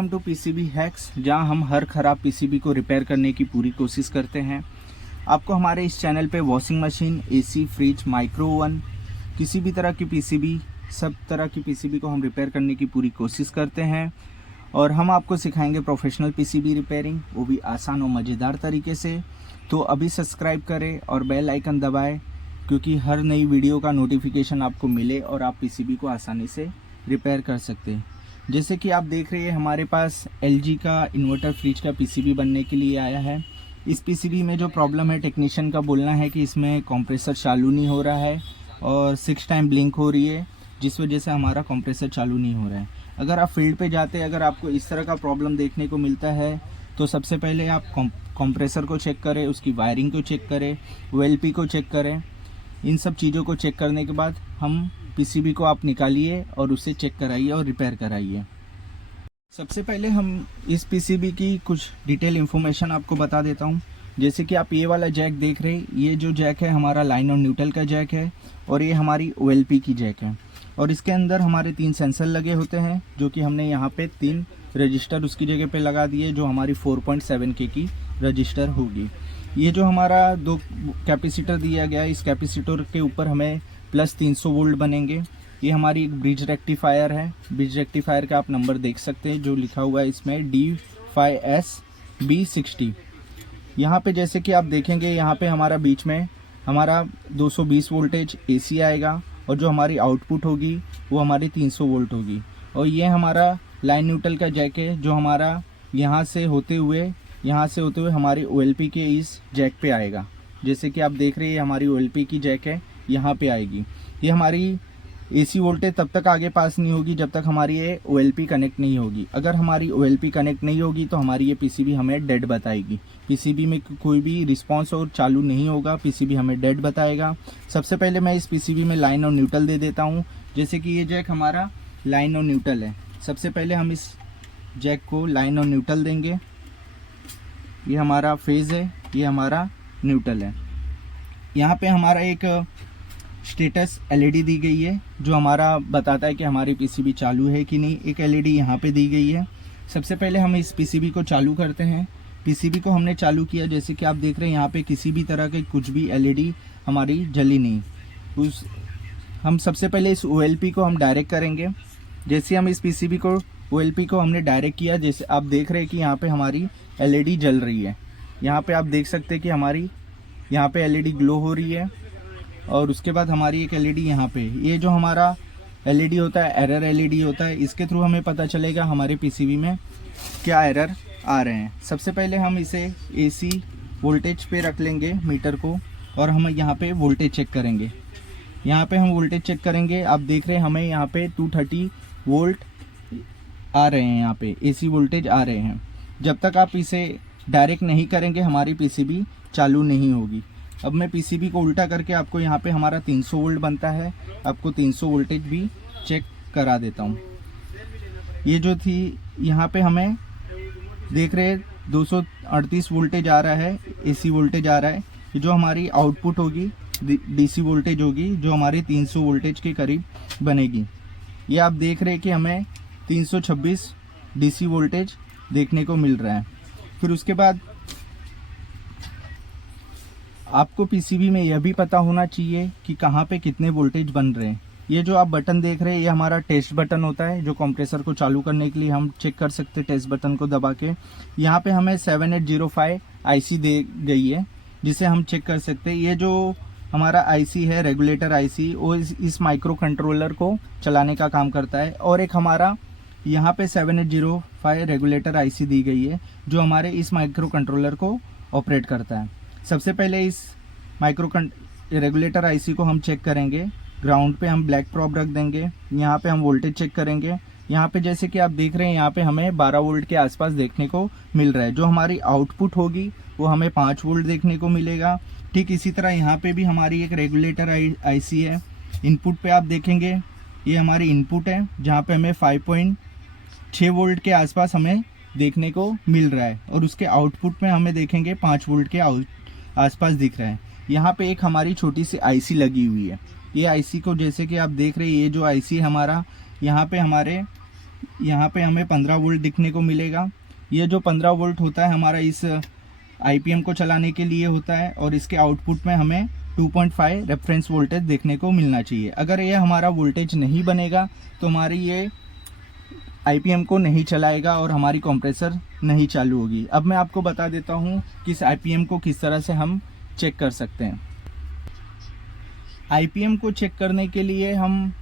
Welcome to PCB hacks, जहां हम हर ख़राब पीसीबी को रिपेयर करने की पूरी कोशिश करते हैं। आपको हमारे इस चैनल पे washing machine, AC, fridge, micro oven, किसी भी तरह की पीसीबी, सब तरह की पीसीबी को हम रिपेयर करने की पूरी कोशिश करते हैं। और हम आपको सिखाएंगे प्रोफेशनल पीसीबी रिपेयरिंग, वो भी आसान और मज़ेदार तरीके से। तो अभी सब्सक्राइब करें और बेल आइकन दबाएं, क्योंकि हर नई वीडियो का नोटिफिकेशन आपको मिले और आप पीसीबी को आसानी से रिपेयर कर सकते हैं। जैसे कि आप देख रहे हैं, हमारे पास एलजी का इन्वर्टर फ्रिज का पीसीबी बनने के लिए आया है। इस पीसीबी में जो प्रॉब्लम है, टेक्नीशियन का बोलना है कि इसमें कंप्रेसर चालू नहीं हो रहा है और 6 टाइम ब्लिंक हो रही है, जिस वजह से हमारा कंप्रेसर चालू नहीं हो रहा है। अगर आप फील्ड पे जाते हैं, अगर आपको इस तरह का प्रॉब्लम देखने को मिलता है, तो सबसे पहले आप कंप्रेसर को चेक करें, उसकी वायरिंग को चेक करें, ओएलपी को चेक करें। इन सब चीज़ों को चेक करने के बाद हम पीसीबी को आप निकालिए और उसे चेक कराइए और रिपेयर कराइए। सबसे पहले हम इस पीसीबी की कुछ डिटेल इन्फॉर्मेशन आपको बता देता हूँ। जैसे कि आप ये वाला जैक देख रहे हैं, ये जो जैक है हमारा लाइन और न्यूट्रल का जैक है, और ये हमारी ओएलपी की जैक है। और इसके अंदर हमारे 3 सेंसर लगे होते हैं, जो कि हमने यहाँ पे 3 रजिस्टर उसकी जगह पे लगा दिए, जो हमारी 4.7K की रजिस्टर होगी। ये जो हमारा 2 कैपेसिटर दिया गया है, इस कैपेसिटर के ऊपर हमें प्लस 300 वोल्ट बनेंगे। ये हमारी एक ब्रिज रेक्टिफायर है। ब्रिज रेक्टिफायर का आप नंबर देख सकते हैं, जो लिखा हुआ है इसमें D5SB60। यहाँ पे जैसे कि आप देखेंगे, यहाँ पे हमारा बीच में हमारा 220 वोल्टेज एसी आएगा, और जो हमारी आउटपुट होगी वो हमारी 300 वोल्ट होगी। और ये हमारा लाइन न्यूट्रल का जैक है, जो हमारा यहाँ से होते हुए हमारी ओएलपी के इस जैक पे आएगा। जैसे कि आप देख रहे हैं, हमारी ओएलपी की जैक है, यहाँ पे आएगी। ये हमारी एसी वोल्टेज तब तक आगे पास नहीं होगी जब तक हमारी ये ओएलपी कनेक्ट नहीं होगी। अगर हमारी ओएलपी कनेक्ट नहीं होगी तो हमारी ये पीसीबी हमें डेड बताएगी। पीसीबी में कोई भी रिस्पांस और चालू नहीं होगा, पीसीबी हमें डेड बताएगा। सबसे पहले मैं इस पीसीबी में लाइन और न्यूट्रल दे देता हूँ। जैसे कि ये जैक हमारा लाइन और न्यूट्रल है। सबसे पहले हम इस जैक को लाइन और न्यूट्रल देंगे। ये हमारा फेज है, ये हमारा न्यूट्रल है। यहाँ पे हमारा एक स्टेटस एलईडी दी गई है, जो हमारा बताता है कि हमारी पीसीबी चालू है कि नहीं। एक एलईडी यहाँ पे दी गई है। सबसे पहले हम इस पीसीबी को चालू करते हैं। पीसीबी को हमने चालू किया, जैसे कि आप देख रहे हैं, यहाँ पे किसी भी तरह के कुछ भी एलईडी हमारी जली नहीं। हम सबसे पहले इस ओएलपी को हम डायरेक्ट करेंगे। जैसे हम इस पीसीबी को ओएलपी को हमने डायरेक्ट किया, जैसे आप देख रहे हैं कि यहाँ पे हमारी एलईडी जल रही है। यहाँ पे आप देख सकते हैं कि हमारी यहाँ पे एलईडी ग्लो हो रही है। और उसके बाद हमारी एक एलईडी यहाँ पे, ये जो हमारा एलईडी होता है, एरर एलईडी होता है। इसके थ्रू हमें पता चलेगा हमारे पीसीबी में क्या एरर आ रहे हैं। सबसे पहले हम इसे एसी वोल्टेज पे रख लेंगे मीटर को, और हम यहाँ पे वोल्टेज चेक करेंगे। यहाँ पे हम वोल्टेज चेक करेंगे। आप देख रहे हैं हमें यहाँ पे 230 वोल्ट आ रहे हैं, यहाँ पे एसी वोल्टेज आ रहे हैं। जब तक आप इसे डायरेक्ट नहीं करेंगे, हमारी पीसीबी चालू नहीं होगी। अब मैं पीसीबी को उल्टा करके आपको यहाँ पे हमारा 300 वोल्ट बनता है, आपको 300 वोल्टेज भी चेक करा देता हूँ। ये जो थी यहाँ पे हमें देख रहे 238 वोल्टेज आ रहा है, एसी वोल्टेज आ रहा है। ये जो हमारी आउटपुट होगी डीसी वोल्टेज होगी, जो हमारी 300 वोल्टेज के करीब बनेगी। ये आप देख रहे हैं कि हमें 326 डीसी वोल्टेज देखने को मिल रहा है। फिर उसके बाद आपको पीसीबी में यह भी पता होना चाहिए कि कहाँ पे कितने वोल्टेज बन रहे हैं। ये जो आप बटन देख रहे हैं, ये हमारा टेस्ट बटन होता है, जो कंप्रेसर को चालू करने के लिए हम चेक कर सकते हैं टेस्ट बटन को दबा के। यहाँ पे हमें 7805 आईसी दे गई है, जिसे हम चेक कर सकते हैं। ये जो हमारा आईसी है, रेगुलेटर आईसी, वो इस माइक्रो कंट्रोलर को चलाने का काम करता है। और एक हमारा यहाँ पे 7805 रेगुलेटर आईसी दी गई है, जो हमारे इस माइक्रो कंट्रोलर को ऑपरेट करता है। सबसे पहले इस रेगुलेटर आईसी को हम चेक करेंगे। ग्राउंड पे हम ब्लैक प्रॉब रख देंगे। यहाँ पे हम वोल्टेज चेक करेंगे। यहाँ पे जैसे कि आप देख रहे हैं, यहाँ पे हमें 12 वोल्ट के आसपास देखने को मिल रहा है। जो हमारी आउटपुट होगी वो हमें 5 वोल्ट देखने को मिलेगा। ठीक इसी तरह यहाँ पे भी हमारी एक रेगुलेटर आईसी है। इनपुट पे आप देखेंगे, ये हमारी इनपुट है, जहाँ पे हमें 5.6 वोल्ट के आसपास हमें देखने को मिल रहा है। और उसके आउटपुट में हमें देखेंगे 5 वोल्ट के आसपास दिख रहा है। यहाँ पे एक हमारी छोटी सी आईसी लगी हुई है। ये आईसी को जैसे कि आप देख रहे हैं, ये जो आईसी हमारा यहाँ पे हमारे यहाँ पे हमें 15 वोल्ट दिखने को मिलेगा। ये जो 15 वोल्ट होता है हमारा इस आईपीएम को चलाने के लिए होता है, और इसके आउटपुट में हमें 2.5 रेफरेंस वोल्टेज देखने को मिलना चाहिए। अगर ये हमारा वोल्टेज नहीं बनेगा तो हमारी ये आईपीएम को नहीं चलाएगा और हमारी कंप्रेसर नहीं चालू होगी। अब मैं आपको बता देता हूँ कि इस आईपीएम को किस तरह से हम चेक कर सकते हैं। आईपीएम को चेक करने के लिए हम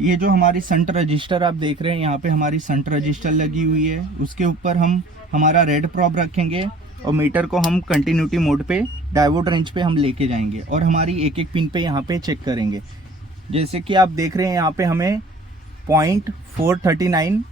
ये जो हमारी संट रजिस्टर आप देख रहे हैं, यहाँ पे हमारी संट रजिस्टर लगी हुई है, उसके ऊपर हम हमारा रेड प्रॉब रखेंगे और मीटर को हम कंटिन्यूटी मोड पे डायोड रेंज पे हम लेके जाएंगे और हमारी एक एक पिन पे यहाँ पे चेक करेंगे। जैसे कि आप देख रहे हैं यहाँ पे हमें 0.439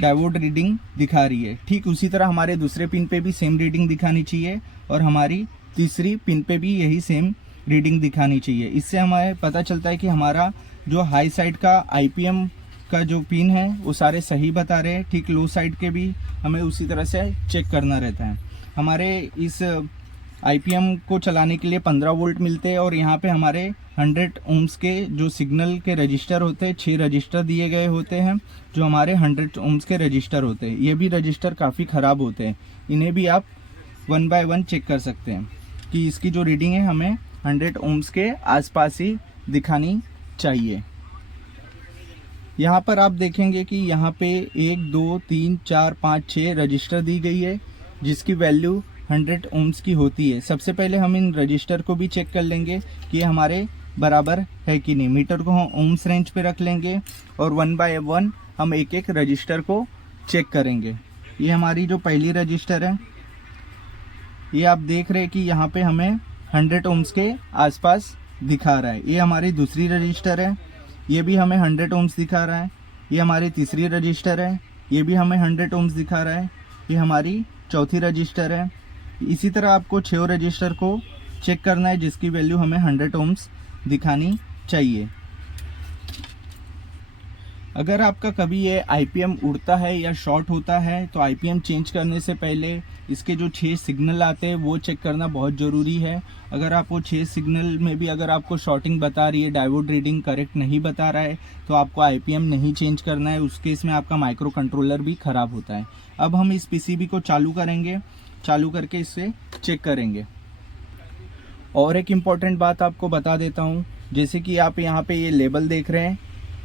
डायोड रीडिंग दिखा रही है। ठीक उसी तरह हमारे दूसरे पिन पे भी सेम रीडिंग दिखानी चाहिए और हमारी तीसरी पिन पे भी यही सेम रीडिंग दिखानी चाहिए। इससे हमें पता चलता है कि हमारा जो हाई साइड का आईपीएम का जो पिन है वो सारे सही बता रहे हैं। ठीक लो साइड के भी हमें उसी तरह से चेक करना रहता है। हमारे इस आईपीएम को चलाने के लिए 15 वोल्ट मिलते हैं और यहाँ पे हमारे 100 ओम्स के जो सिग्नल के रजिस्टर होते हैं, 6 रजिस्टर दिए गए होते हैं जो हमारे 100 ओम्स के रजिस्टर होते हैं। ये भी रजिस्टर काफ़ी ख़राब होते हैं, इन्हें भी आप 1 बाय 1 चेक कर सकते हैं कि इसकी जो रीडिंग है हमें 100 ओम्स के आसपास ही दिखानी चाहिए। यहाँ पर आप देखेंगे कि यहाँ पे 1 2 3 4 5 6 रजिस्टर दी गई है जिसकी वैल्यू 100 ओम्स की होती है। सबसे पहले हम इन रजिस्टर को भी चेक कर लेंगे कि ये हमारे बराबर है कि नहीं। मीटर को हम ओम्स रेंज पे रख लेंगे और 1 बाय 1 हम एक एक रजिस्टर को चेक करेंगे। ये हमारी जो पहली रजिस्टर है, ये आप देख रहे हैं कि यहाँ पे हमें 100 ओम्स के आसपास दिखा रहा है। ये हमारी दूसरी रजिस्टर है, ये भी हमें 100 ओम्स दिखा रहा है। ये हमारी तीसरी रजिस्टर है, ये भी हमें 100 ओम्स दिखा रहा है। ये हमारी चौथी रजिस्टर है। इसी तरह आपको 6 रजिस्टर को चेक करना है जिसकी वैल्यू हमें 100 ओम्स दिखानी चाहिए। अगर आपका कभी ये आईपीएम उड़ता है या शॉर्ट होता है तो आईपीएम चेंज करने से पहले इसके जो 6 सिग्नल आते हैं वो चेक करना बहुत ज़रूरी है। अगर आप वो 6 सिग्नल में भी अगर आपको शॉर्टिंग बता रही है, डायोड रीडिंग करेक्ट नहीं बता रहा है, तो आपको आईपीएम नहीं चेंज करना है। उस केस में आपका माइक्रो कंट्रोलर भी ख़राब होता है। अब हम इस पीसीबी को चालू करेंगे, चालू करके इससे चेक करेंगे। और एक इम्पॉर्टेंट बात आपको बता देता हूँ, जैसे कि आप यहाँ पे ये लेबल देख रहे हैं,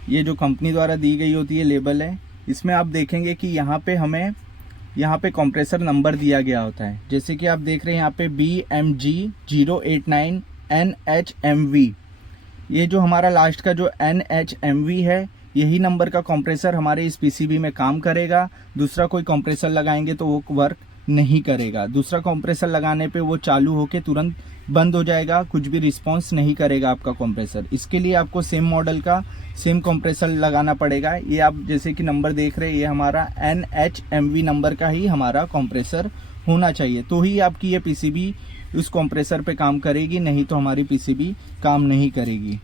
ये जो कंपनी द्वारा दी गई होती है लेबल है, इसमें आप देखेंगे कि यहाँ पे हमें यहाँ पे कंप्रेसर नंबर दिया गया होता है। जैसे कि आप देख रहे हैं यहाँ पे BMG089 NHMV। ये जो हमारा लास्ट का जो NHMV है, यही नंबर का कंप्रेसर हमारे इस पीसीबी में काम करेगा। दूसरा कोई कंप्रेसर लगाएंगे तो वो वर्क नहीं करेगा। दूसरा कंप्रेसर लगाने पे वो चालू होके तुरंत बंद हो जाएगा, कुछ भी रिस्पांस नहीं करेगा आपका कंप्रेसर। इसके लिए आपको सेम मॉडल का सेम कंप्रेसर लगाना पड़ेगा। ये आप जैसे कि नंबर देख रहे हैं, ये हमारा NHMV नंबर का ही हमारा कंप्रेसर होना चाहिए, तो ही आपकी ये पीसीबी उस कंप्रेसर पे काम करेगी, नहीं तो हमारी पीसीबी काम नहीं करेगी।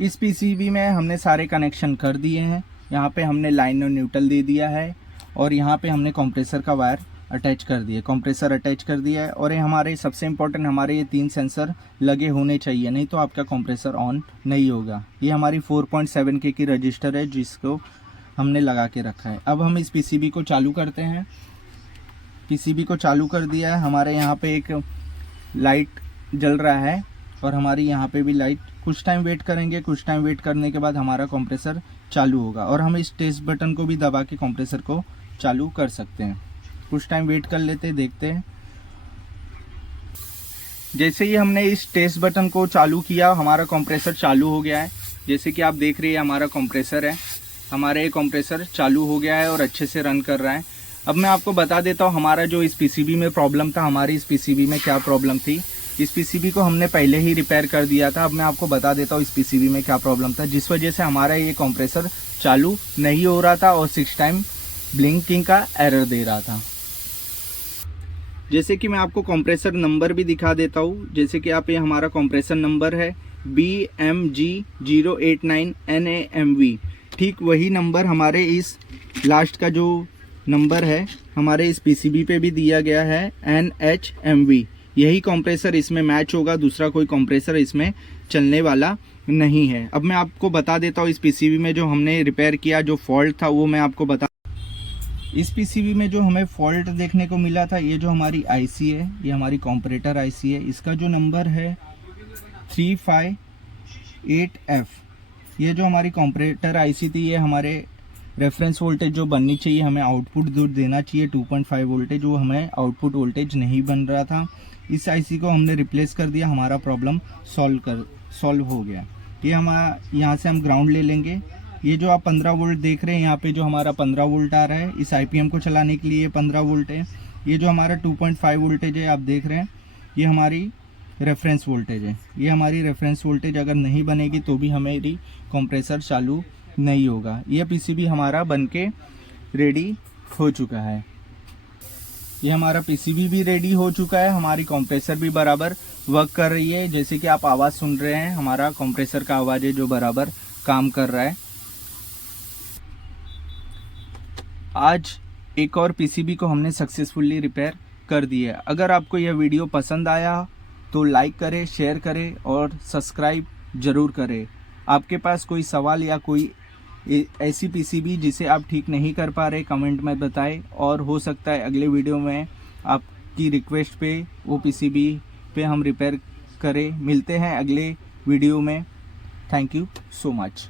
इस पीसीबी में हमने सारे कनेक्शन कर दिए हैं। यहाँ पे हमने लाइन और न्यूट्रल दे दिया है और यहाँ पे हमने कंप्रेसर का वायर अटैच कर दिया, कंप्रेसर अटैच कर दिया है। और ये हमारे सबसे इम्पोर्टेंट हमारे ये 3 सेंसर लगे होने चाहिए, नहीं तो आपका कंप्रेसर ऑन नहीं होगा। ये हमारी 4.7K की रजिस्टर है जिसको हमने लगा के रखा है। अब हम इस पीसीबी को चालू करते हैं। पीसीबी को चालू कर दिया है। हमारे यहाँ पे एक लाइट जल रहा है और हमारी यहाँ पे भी लाइट। कुछ टाइम वेट करेंगे, कुछ टाइम वेट करने के बाद हमारा कंप्रेसर चालू होगा और हम इस टेस्ट बटन को भी दबा के कंप्रेसर को चालू कर सकते हैं। कुछ टाइम वेट कर लेते हैं, देखते हैं। जैसे ही हमने इस टेस्ट बटन को चालू किया, हमारा कंप्रेसर चालू हो गया है। जैसे कि आप देख रहे हैं हमारा कंप्रेसर है, हमारा ये कंप्रेसर चालू हो गया है और अच्छे से रन कर रहा है। अब मैं आपको बता देता हूँ हमारा जो इस पीसीबी में प्रॉब्लम था, हमारी इस पीसीबी में क्या प्रॉब्लम थी। इस पीसीबी को हमने पहले ही रिपेयर कर दिया था। अब मैं आपको बता देता हूँ इस पीसीबी में क्या प्रॉब्लम था, जिस वजह से हमारा ये कंप्रेसर चालू नहीं हो रहा था और 6 टाइम ब्लिंकिंग का एरर दे रहा था। जैसे कि मैं आपको कंप्रेसर नंबर भी दिखा देता हूँ। जैसे कि आप ये हमारा कंप्रेसर नंबर है BMG089 NAMV। ठीक वही नंबर हमारे इस लास्ट का जो नंबर है हमारे इस पीसीबी पे भी दिया गया है NHMV। यही कंप्रेसर इसमें मैच होगा, दूसरा कोई कंप्रेसर इसमें चलने वाला नहीं है। अब मैं आपको बता देता हूँ इस पीसीबी में जो हमने रिपेयर किया, जो फॉल्ट था वो मैं आपको बता। इस पीसीबी में जो हमें फॉल्ट देखने को मिला था, ये जो हमारी आईसी है, ये हमारी कॉम्परेटर आईसी है, इसका जो नंबर है 358F। ये जो हमारी कॉम्परेटर आईसी थी, ये हमारे रेफरेंस वोल्टेज जो बननी चाहिए, हमें आउटपुट देना चाहिए 2.5 वोल्टेज, वो हमें आउटपुट वोल्टेज नहीं बन रहा था। इस आईसी को हमने रिप्लेस कर दिया, हमारा प्रॉब्लम सॉल्व हो गया। ये हमारा यहाँ से हम ग्राउंड ले लेंगे। ये जो आप 15 वोल्ट देख रहे हैं, यहाँ पे जो हमारा 15 वोल्ट आ रहा है, इस आईपीएम को चलाने के लिए 15 वोल्ट है। ये जो हमारा 2.5 वोल्टेज है आप देख रहे हैं, ये हमारी रेफरेंस वोल्टेज है। ये हमारी रेफरेंस वोल्टेज अगर नहीं बनेगी तो भी हमारी कंप्रेसर चालू नहीं होगा। ये पीसीबी हमारा बनके रेडी हो चुका है। ये हमारा पीसीबी भी रेडी हो चुका है, हमारी कंप्रेसर भी बराबर वर्क कर रही है। जैसे कि आप आवाज़ सुन रहे हैं, हमारा कंप्रेसर का आवाज़ है जो बराबर काम कर रहा है। आज एक और पीसीबी को हमने सक्सेसफुली रिपेयर कर दिया है। अगर आपको यह वीडियो पसंद आया तो लाइक करें, शेयर करें और सब्सक्राइब ज़रूर करें। आपके पास कोई सवाल या कोई ऐसी पीसीबी जिसे आप ठीक नहीं कर पा रहे, कमेंट में बताएं, और हो सकता है अगले वीडियो में आपकी रिक्वेस्ट पे वो पीसीबी पे हम रिपेयर करें। मिलते हैं अगले वीडियो में। Thank you so much.